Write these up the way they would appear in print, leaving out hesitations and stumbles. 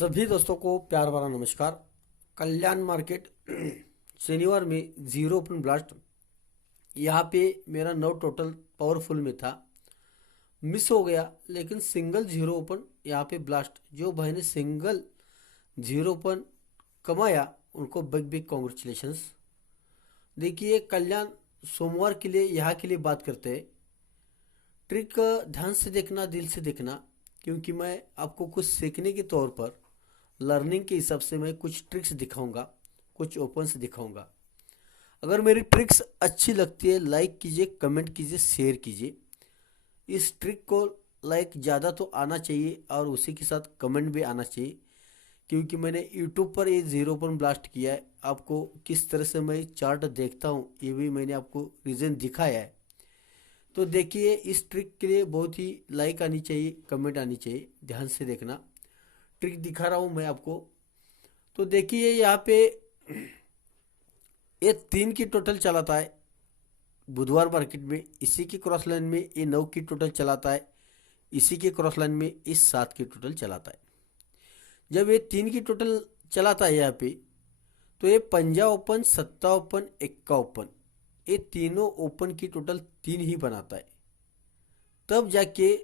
सभी दोस्तों को प्यार भरा नमस्कार। कल्याण मार्केट शनिवार में जीरो ओपन ब्लास्ट। यहाँ पे मेरा 9 टोटल पावरफुल में था, मिस हो गया, लेकिन सिंगल जीरो ओपन यहाँ पे ब्लास्ट। जो भाई ने सिंगल जीरो ओपन कमाया उनको बिग बिग कॉन्ग्रेचुलेशंस। देखिए कल्याण सोमवार के लिए यहाँ के लिए बात करते हैं। ट्रिक ध्यान से देखना, दिल से देखना, क्योंकि मैं आपको कुछ सीखने के तौर पर लर्निंग के हिसाब से मैं कुछ ट्रिक्स दिखाऊंगा, कुछ ओपन्स दिखाऊंगा। अगर मेरी ट्रिक्स अच्छी लगती है लाइक कीजिए, कमेंट कीजिए, शेयर कीजिए। इस ट्रिक को लाइक ज़्यादा तो आना चाहिए और उसी के साथ कमेंट भी आना चाहिए, क्योंकि मैंने यूट्यूब पर ये जीरो ओपन ब्लास्ट किया है। आपको किस तरह से मैं चार्ट देखता हूँ ये भी मैंने आपको रीज़न दिखाया है। तो देखिए इस ट्रिक के लिए बहुत ही लाइक आनी चाहिए, कमेंट आनी चाहिए। ध्यान से देखना, ट्रिक दिखा रहा हूँ मैं आपको। तो देखिए यहाँ पे ये 3 की टोटल चलाता है बुधवार मार्केट में, इसी की क्रॉस लाइन में ये 9 की टोटल चलाता है, इसी के क्रॉस लाइन में इस 7 की टोटल चलाता है। जब ये 3 की टोटल चलाता है यहाँ पे, तो ये पंजा ओपन, सत्ता ओपन, एक्का ओपन, ये तीनों ओपन की टोटल 3 ही बनाता है। तब जाके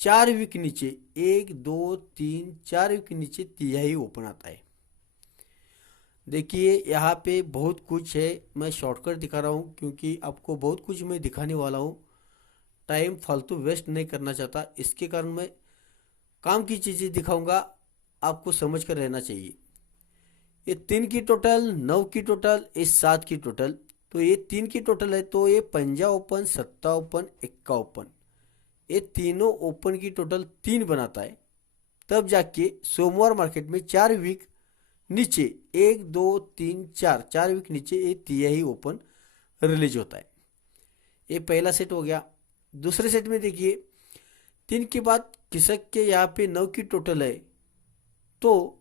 4 वीक नीचे 1 2 3 4 वीक नीचे तिहाई ओपन आता है। देखिए यहाँ पे बहुत कुछ है, मैं शॉर्टकट दिखा रहा हूँ क्योंकि आपको बहुत कुछ मैं दिखाने वाला हूँ। टाइम फालतू वेस्ट नहीं करना चाहता, इसके कारण मैं काम की चीज़ें दिखाऊंगा, आपको समझ कर रहना चाहिए। ये 3 की टोटल, 9 की टोटल, इस 7 की टोटल। तो ये 3 की टोटल है, तो ये पंजा ओपन, सत्ता ओपन, एक्का ओपन, ये तीनों ओपन की टोटल 3 बनाता है। तब जाके सोमवार मार्केट में 4 वीक नीचे 1 2 3 4 4 वीक नीचे ये तिहाई ओपन रिलीज होता है। ये पहला सेट हो गया। दूसरे सेट में देखिए 3 के बाद खिसक के यहाँ पे 9 की टोटल है, तो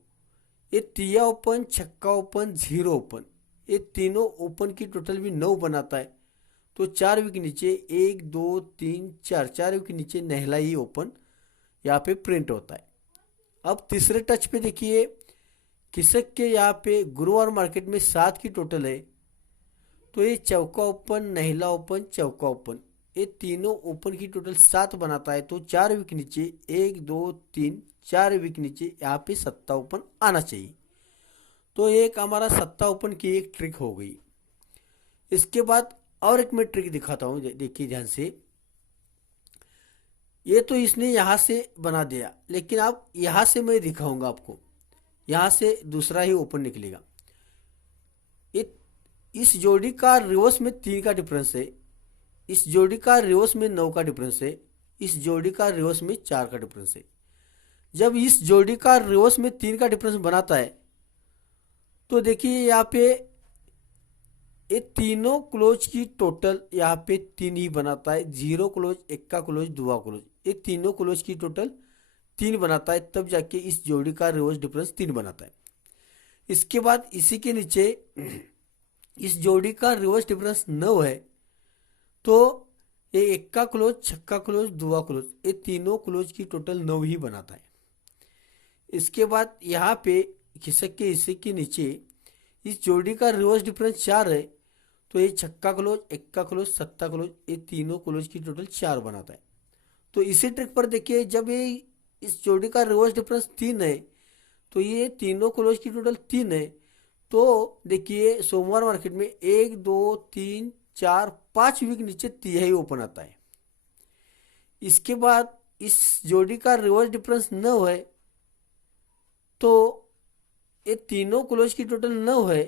ये तिया ओपन, छक्का ओपन, जीरो ओपन, ये तीनों ओपन की टोटल भी 9 बनाता है। तो 4 वीक नीचे 1 2 3 4 4 वीक नीचे नहलाई ओपन यहाँ पे प्रिंट होता है। अब तीसरे टच पे देखिए खिसक के यहाँ पे गुरुवार मार्केट में 7 की टोटल है, तो ये चौका ओपन, नहला ओपन, चौका ओपन, ये तीनों ओपन की टोटल 7 बनाता है। तो 4 वीक नीचे 1 2 3 4 वीक नीचे यहाँ पे सत्ता ओपन आना चाहिए। तो एक हमारा सत्ता ओपन की एक ट्रिक हो गई। इसके बाद और एक मैं ट्रिक दिखाता हूँ, देखिए ध्यान से। ये तो इसने यहाँ से बना दिया, लेकिन आप यहाँ से मैं दिखाऊंगा आपको, यहाँ से दूसरा ही ओपन निकलेगा। इस जोड़ी का रिवर्स में 3 का डिफरेंस है, इस जोड़ी का रिवर्स में 9 का डिफरेंस है, इस जोड़ी का रिवर्स में 4 का डिफरेंस है। जब इस जोड़ी का रिवर्स में 3 का डिफरेंस बनाता है, तो देखिए यहाँ पे ये तीनों क्लोज की टोटल यहाँ पे 3 ही बनाता है। जीरो क्लोज, एक्का क्लोज, दुआ क्लोज, ये तीनों क्लोज की टोटल 3 बनाता है। तब जाके इस जोड़ी का रिवर्स डिफरेंस 3 बनाता है। इसके बाद इसी के नीचे इस जोड़ी का रिवर्स डिफरेंस 9 है, तो ये एक्का क्लोज, छक्का क्लोज, दुआ क्लोज, ये तीनों क्लोज की टोटल 9 ही बनाता है। इसके बाद यहाँ पे खिसक के इसी के नीचे इस जोड़ी का रिवर्स डिफरेंस 4 है, तो ये छक्का क्लोज, एक्का क्लोज, सत्ता क्लोज, ये तीनों क्लोज की टोटल 4 बनाता है। तो इसी ट्रिक पर देखिए जब ये इस जोड़ी का रिवर्स डिफरेंस 3 है, तो ये तीनों क्लोज की टोटल 3 है। तो देखिए सोमवार मार्केट में 1 2 3 4 5 वीक नीचे तिहाई ओपन आता है। इसके बाद इस जोड़ी का रिवर्स डिफरेंस 9 है, तो ये तीनों क्लोज की टोटल 9 है।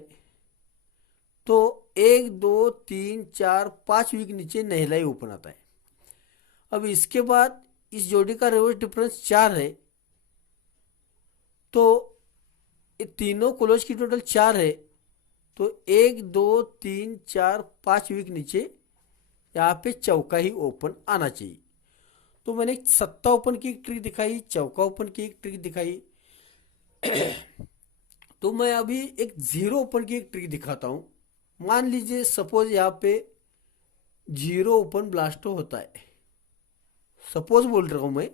तो 1 2 3 4 5 वीक नीचे नहलाई ओपन आता है। अब इसके बाद इस जोड़ी का रिवर्स डिफरेंस 4 है, तो ये तीनों क्लोज की टोटल 4 है। तो 1 2 3 4 5 वीक नीचे यहाँ पे चौका ही ओपन आना चाहिए। तो मैंने सत्ता ओपन की एक ट्रिक दिखाई, चौका ओपन की एक ट्रिक दिखाई। तो मैं अभी एक जीरो ओपन की एक ट्रिक दिखाता हूँ। मान लीजिए सपोज यहाँ पे जीरो ओपन ब्लास्ट होता है, सपोज बोल रहा हूँ मैं।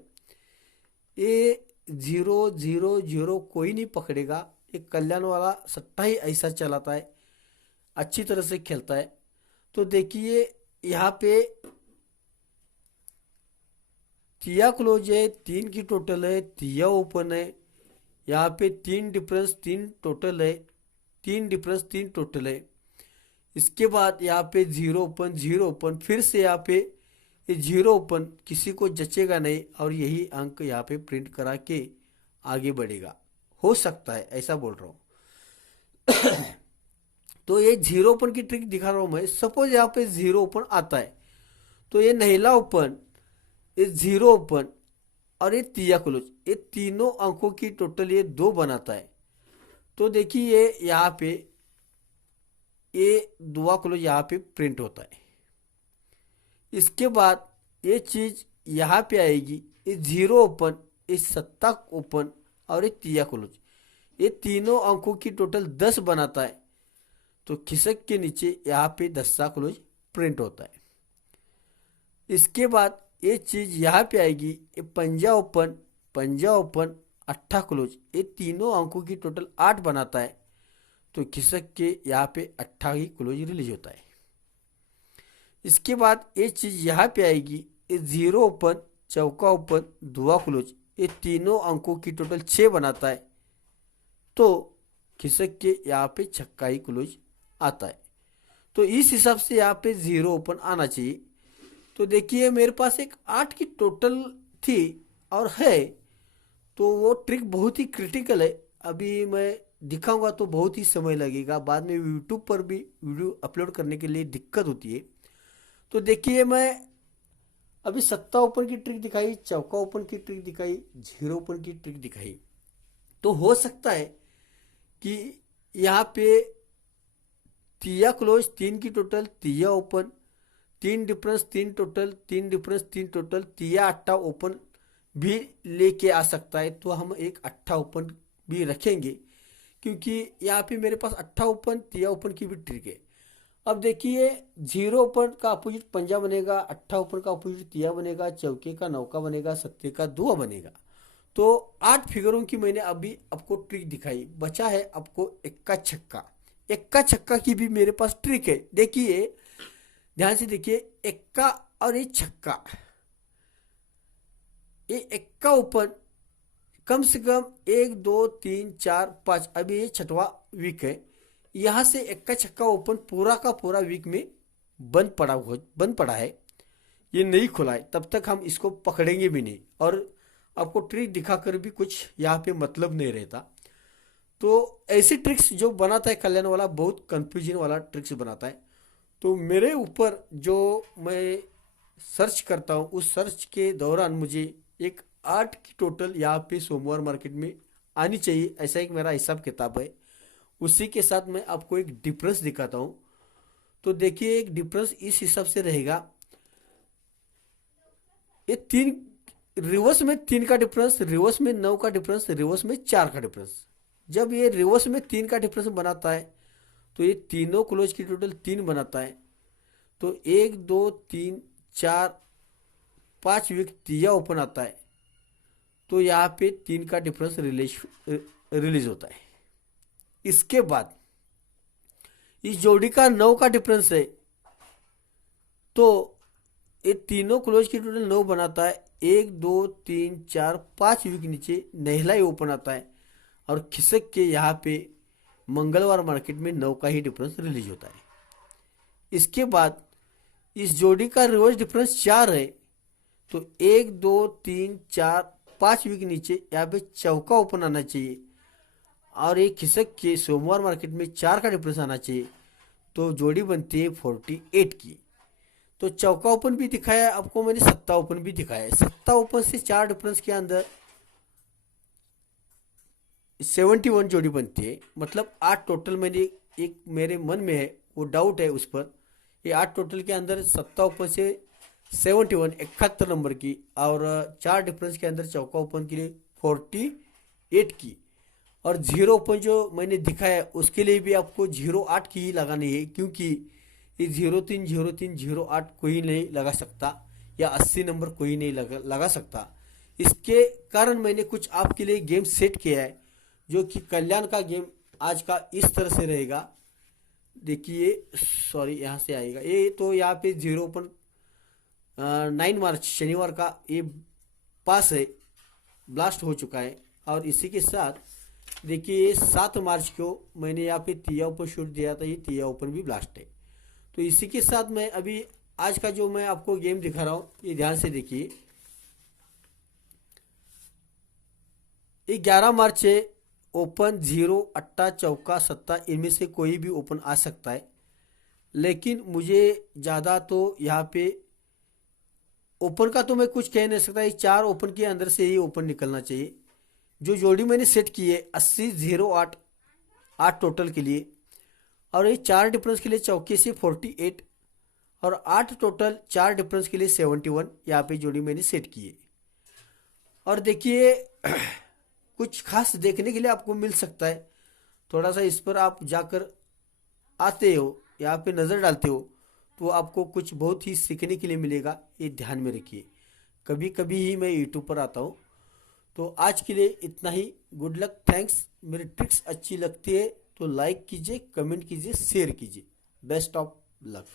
ये जीरो जीरो जीरो कोई नहीं पकड़ेगा। एक कल्याण वाला सट्टा ही ऐसा चलाता है, अच्छी तरह से खेलता है। तो देखिए यहाँ पे तिया क्लोज है, 3 की टोटल है, तिया ओपन है। यहाँ पे 3 डिफरेंस 3 टोटल है, 3 डिफरेंस 3 टोटल है। इसके बाद यहाँ पे जीरो ओपन, जीरो ओपन, फिर से यहाँ पे ये जीरो ओपन किसी को जचेगा नहीं और यही अंक यहाँ पे प्रिंट करा के आगे बढ़ेगा। हो सकता है, ऐसा बोल रहा हूँ। तो ये जीरो ओपन की ट्रिक दिखा रहा हूँ मैं। सपोज यहाँ पे जीरो ओपन आता है तो ये नहीला ओपन, ये जीरो ओपन और ये तिया क्लोज, ये तीनों अंकों की टोटल ये 2 बनाता है। तो देखिए ये यहाँ पे ये दुआ क्लोज यहाँ पे प्रिंट होता है। इसके बाद ये चीज यहाँ पे आएगी, ये जीरो ओपन, ये सत्ता ओपन और ये तिया क्लोज, ये तीनों अंकों की टोटल 10 बनाता है। तो खिसक के नीचे यहाँ पे 10 क्लोज प्रिंट होता है। इसके बाद ये चीज यहाँ पे आएगी, ये पंजा ओपन, पंजा ओपन, अट्ठा क्लोज, ये तीनों अंकों की टोटल 8 बनाता है। तो खिसक के यहाँ पे 8 ही क्लोज रिलीज होता है। इसके बाद ये चीज यहाँ पे आएगी, ये जीरो ओपन, चौका ओपन, दुआ क्लोज, ये तीनों अंकों की टोटल 6 बनाता है। तो खिसक के यहाँ पे छक्का ही क्लोज आता है। तो इस हिसाब से यहाँ पे जीरो ओपन आना चाहिए। तो देखिए मेरे पास एक 8 की टोटल थी और है, तो वो ट्रिक बहुत ही क्रिटिकल है। अभी मैं दिखाऊंगा तो बहुत ही समय लगेगा, बाद में यूट्यूब पर भी वीडियो अपलोड करने के लिए दिक्कत होती है। तो देखिए मैं अभी सत्ता ओपन की ट्रिक दिखाई, चौका ओपन की ट्रिक दिखाई, जीरो ओपन की ट्रिक दिखाई। तो हो सकता है कि यहाँ पे तिया क्लोज 3 की टोटल, तिया open, 3 difference 3 total, 3 difference 3 total, तिया अट्ठा ओपन भी लेके आ सकता है। तो हम एक अट्ठा ओपन भी रखेंगे, क्योंकि यहाँ पे मेरे पास अट्ठा ओपन, तिया ओपन की भी ट्रिक है। अब देखिए जीरो ओपन का अपोजिट पंजा बनेगा, अट्ठा ओपन का अपोजिट तिया बनेगा, चौके का नौका बनेगा, सत्ते का दुआ बनेगा। तो 8 फिगरों की मैंने अभी आपको ट्रिक दिखाई। बचा है आपको इक्का छक्का। इक्का छक्का की भी मेरे पास ट्रिक है। देखिए ध्यान से देखिए, इक्का और ये छक्का, ये इक्का ओपन कम से कम 1 2 3 4 5, अभी ये 6वां वीक है। यहां से इक्का छक्का ओपन पूरा का पूरा वीक में बंद पड़ा है, ये नहीं खुला है। तब तक हम इसको पकड़ेंगे भी नहीं और आपको ट्रिक दिखाकर भी कुछ यहाँ पे मतलब नहीं रहता। तो ऐसी ट्रिक्स जो बनाता है कल्याण वाला, बहुत कंफ्यूजन वाला ट्रिक्स बनाता है। तो मेरे ऊपर जो मैं सर्च करता हूँ, उस सर्च के दौरान मुझे एक 8 की टोटल यहाँ पे सोमवार मार्केट में आनी चाहिए, ऐसा एक मेरा हिसाब किताब है। उसी के साथ मैं आपको एक डिफरेंस दिखाता हूँ। तो देखिए एक डिफरेंस इस हिसाब से रहेगा, ये 3 रिवर्स में 3 का डिफरेंस, रिवर्स में 9 का डिफरेंस, रिवर्स में 4 का डिफरेंस। जब ये रिवर्स में 3 का डिफरेंस बनाता है तो ये तीनों क्लोज की टोटल 3 बनाता है। तो 1 2 3 4 5 वीक तिया ओपन आता है। तो यहाँ पे 3 का डिफरेंस रिलीज होता है। इसके बाद इस जोड़ी का 9 का डिफरेंस है, तो ये तीनों क्लोज की टोटल 9 बनाता है। 1 2 3 4 5 वीक नीचे नहला ही ओपन आता है और खिसक के यहाँ पे मंगलवार मार्केट में 9 का ही डिफरेंस रिलीज होता है। इसके बाद इस जोड़ी का रिवर्स डिफरेंस 4 है, तो 1 2 3 4 5 वीक नीचे यहाँ पे चौका ओपन आना चाहिए और एक खिसक के सोमवार मार्केट में 4 का डिफरेंस आना चाहिए। तो जोड़ी बनती है 48 की। तो चौका ओपन भी दिखाया आपको मैंने, सत्ता ओपन भी दिखाया है। सत्ता ओपन से 4 डिफरेंस के अंदर 71 जोड़ी बनती है, मतलब 8 टोटल। मैंने एक मेरे मन में है, वो डाउट है उस पर। ये 8 टोटल के अंदर सत्ता ओपन से 71 71 नंबर की और 4 डिफरेंस के अंदर चौका ओपन के लिए 48 की और जीरो ओपन जो मैंने दिखाया उसके लिए भी आपको 08 की ही लगानी है, क्योंकि ये 03 03 08 कोई नहीं लगा सकता या 80 नंबर कोई नहीं लगा सकता। इसके कारण मैंने कुछ आपके लिए गेम सेट किया है, जो कि कल्याण का गेम आज का इस तरह से रहेगा। देखिए, सॉरी, यहाँ से आएगा ये, तो यहाँ पे 9 मार्च शनिवार का ये पास है, ब्लास्ट हो चुका है। और इसी के साथ देखिए 7 मार्च को मैंने यहाँ पे तिया ओपन शूट दिया था, ये तिया ओपन भी ब्लास्ट है। तो इसी के साथ मैं अभी आज का जो मैं आपको गेम दिखा रहा हूँ, ये ध्यान से देखिए। ये 11 मार्च है, ओपन 0 अट्टा चौका सत्ता, इनमें से कोई भी ओपन आ सकता है। लेकिन मुझे ज़्यादा तो यहाँ पे ओपन का तो मैं कुछ कह नहीं सकता, ये 4 ओपन के अंदर से ही ओपन निकलना चाहिए। जो जोड़ी मैंने सेट की है 80 0 8 8 टोटल के लिए, और ये 4 डिफरेंस के लिए चौके से 48, और 8 टोटल 4 डिफरेंस के लिए 71 यहाँ पे जोड़ी मैंने सेट की है। और देखिए कुछ खास देखने के लिए आपको मिल सकता है, थोड़ा सा इस पर आप जाकर आते हो, यहाँ पे नज़र डालते हो, तो आपको कुछ बहुत ही सीखने के लिए मिलेगा, ये ध्यान में रखिए। कभी कभी ही मैं यूट्यूब पर आता हूँ। तो आज के लिए इतना ही। Good luck, thanks. मेरी ट्रिक्स अच्छी लगती है तो लाइक कीजिए, कमेंट कीजिए, शेयर कीजिए। Best of luck.